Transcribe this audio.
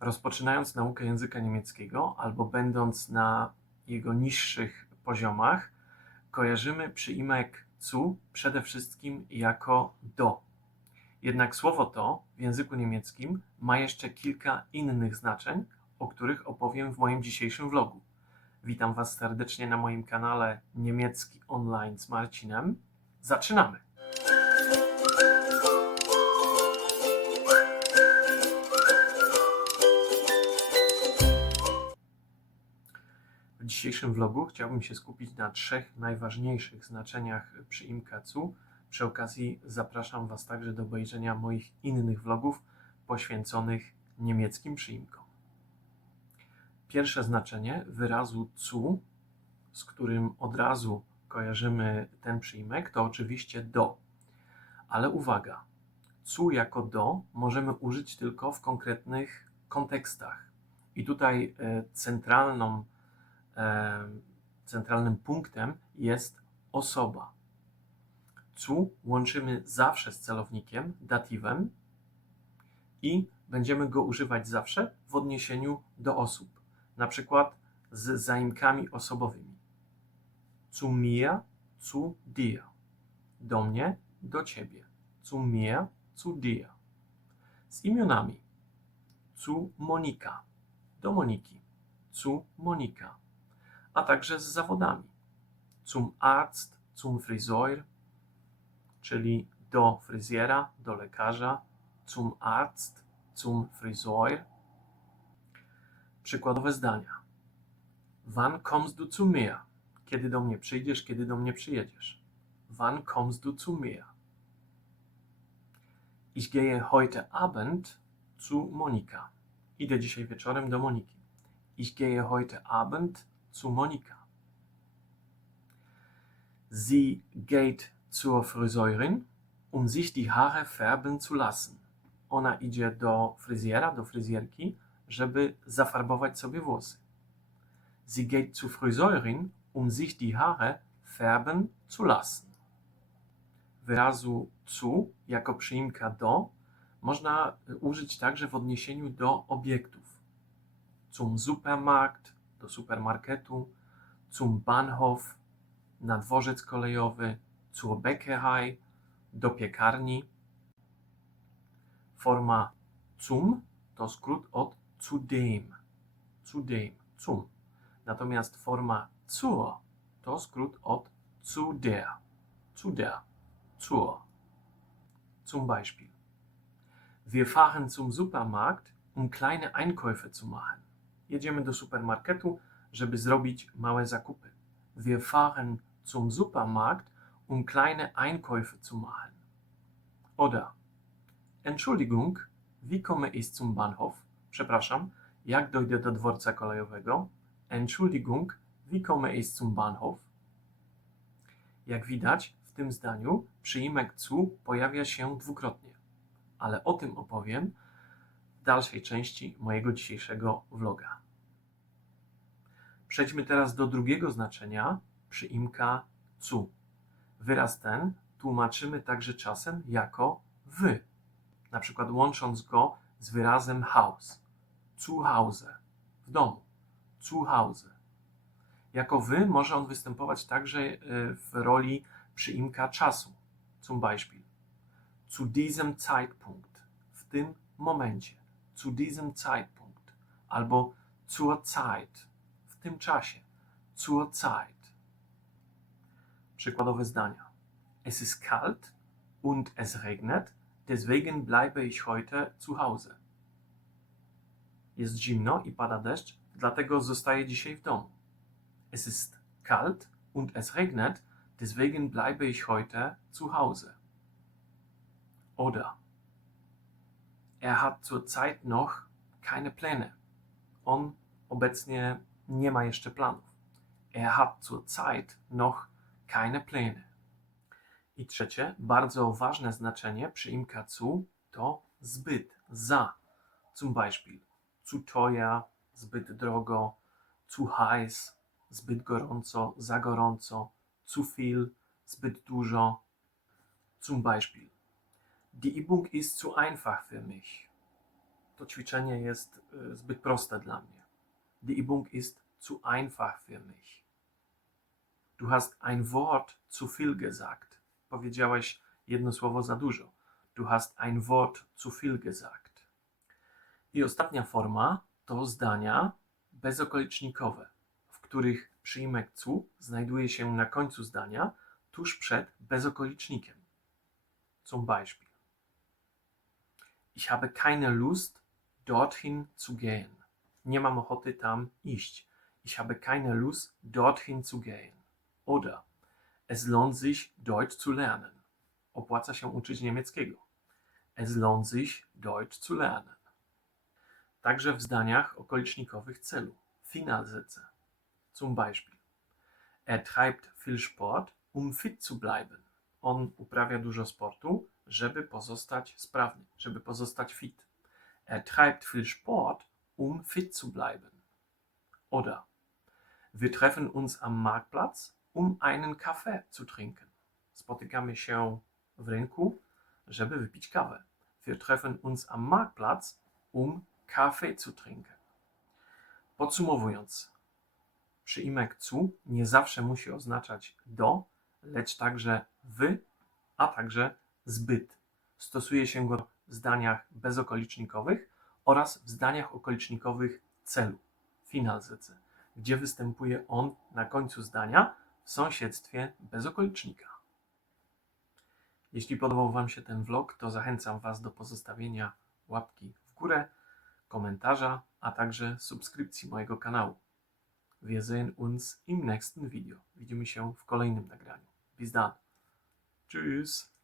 Rozpoczynając naukę języka niemieckiego albo będąc na jego niższych poziomach, kojarzymy przyimek zu przede wszystkim jako do. Jednak słowo to w języku niemieckim ma jeszcze kilka innych znaczeń, o których opowiem w moim dzisiejszym vlogu. Witam Was serdecznie na moim kanale Niemiecki Online z Marcinem. Zaczynamy! Dzisiejszym vlogu chciałbym się skupić na trzech najważniejszych znaczeniach przyimka cu. Przy okazji zapraszam Was także do obejrzenia moich innych vlogów poświęconych niemieckim przyimkom. Pierwsze znaczenie wyrazu cu, z którym od razu kojarzymy ten przyimek, to oczywiście do. Ale uwaga, cu jako do możemy użyć tylko w konkretnych kontekstach. I tutaj e, centralną centralnym punktem jest osoba. Cu łączymy zawsze z celownikiem, datywem i będziemy go używać zawsze w odniesieniu do osób, na przykład z zaimkami osobowymi. Zu mir, zu dir. Do mnie, do ciebie. Zu mir, zu dir. Z imionami. Zu Monika. Do Moniki. Zu Monika a także z zawodami. Zum Arzt, zum Friseur, czyli do fryzjera, do lekarza, zum Arzt, zum Friseur. Przykładowe zdania. Wann kommst du zu mir? Kiedy do mnie przyjdziesz, kiedy do mnie przyjedziesz? Wann kommst du zu mir? Ich gehe heute Abend zu Monika. Idę dzisiaj wieczorem do Moniki. Ich gehe heute Abend zu Monika. Sie geht zur Friseurin, um sich die Haare färben zu lassen. Ona idzie do fryzjera, do fryzjerki, żeby zafarbować sobie włosy. Sie geht zur Friseurin, um sich die Haare färben zu lassen. Wyrazu zu jako przyimka do można użyć także w odniesieniu do obiektów. Zum Supermarkt, do supermarketu, zum Bahnhof, na dworzec kolejowy, zur Bäckerei, do piekarni. Forma zum to skrót od zudem, zudem, zum. Natomiast forma zur to skrót od zu der, zu der, zur. Zum Beispiel. Wir fahren zum Supermarkt, um kleine Einkäufe zu machen. Jedziemy do supermarketu, żeby zrobić małe zakupy. Wir fahren zum Supermarkt, um kleine Einkäufe zu machen. Oder Entschuldigung, wie komme ich zum Bahnhof? Przepraszam, jak dojdę do dworca kolejowego? Entschuldigung, wie komme ich zum Bahnhof? Jak widać, w tym zdaniu przyimek zu pojawia się dwukrotnie, ale o tym opowiem dalszej części mojego dzisiejszego vloga. Przejdźmy teraz do drugiego znaczenia przyimka cu. Wyraz ten tłumaczymy także czasem jako wy, na przykład łącząc go z wyrazem Haus. Zu Hause, w domu. Zu Hause. Jako wy może on występować także e, w roli przyimka czasu. Zum Beispiel. Zu diesem Zeitpunkt. W tym momencie. Zu diesem Zeitpunkt. Albo zur Zeit w tym czasie. Zur Zeit. Przykładowe zdania. Es ist kalt und es regnet, deswegen bleibe ich heute zu Hause. Jest zimno i pada deszcz, dlatego zostaję dzisiaj w domu. Es ist kalt und es regnet, deswegen bleibe ich heute zu Hause. Oder er hat zurzeit noch keine Pläne. On obecnie nie ma jeszcze planów. Er hat zurzeit noch keine Pläne. I trzecie, bardzo ważne znaczenie przyimka zu to zbyt, za. Zum Beispiel zu teuer, zbyt drogo, zu heiß, zbyt gorąco, za gorąco, zu viel, zbyt dużo. Zum Beispiel Die Übung ist zu einfach für mich. to ćwiczenie jest y, zbyt proste dla mnie. Die Übung ist zu einfach für mich. Du hast ein Wort zu viel gesagt. Powiedziałeś jedno słowo za dużo. Du hast ein Wort zu viel gesagt. I ostatnia forma to zdania bezokolicznikowe, w których przyimek zu znajduje się na końcu zdania, tuż przed bezokolicznikiem. Zum Beispiel. Ich habe keine Lust, dorthin zu gehen. Nie mam ochoty tam iść. Ich habe keine Lust, dorthin zu gehen. Oder es lohnt sich, Deutsch zu lernen. Opłaca się uczyć niemieckiego. Es lohnt sich, Deutsch zu lernen. Także w zdaniach okolicznikowych celu. Finalsätze. Zum Beispiel. Er treibt viel Sport, um fit zu bleiben. On uprawia dużo sportu, żeby pozostać sprawny, żeby pozostać fit. Er treibt viel Sport, um fit zu bleiben. Oder wir treffen uns am Marktplatz, um einen Kaffee zu trinken. Spotykamy się w rynku, żeby wypić kawę. Wir treffen uns am Marktplatz, um Kaffee zu trinken. Podsumowując, przyimek zu nie zawsze musi oznaczać do, lecz także wy, a także zbyt. Stosuje się go w zdaniach bezokolicznikowych oraz w zdaniach okolicznikowych celu, finalzycy, gdzie występuje on na końcu zdania w sąsiedztwie bezokolicznika. Jeśli podobał Wam się ten vlog, to zachęcam Was do pozostawienia łapki w górę, komentarza, a także subskrypcji mojego kanału. Wir sehen uns im nächsten Video. Widzimy się w kolejnym nagraniu. Bis dann. Tschüss.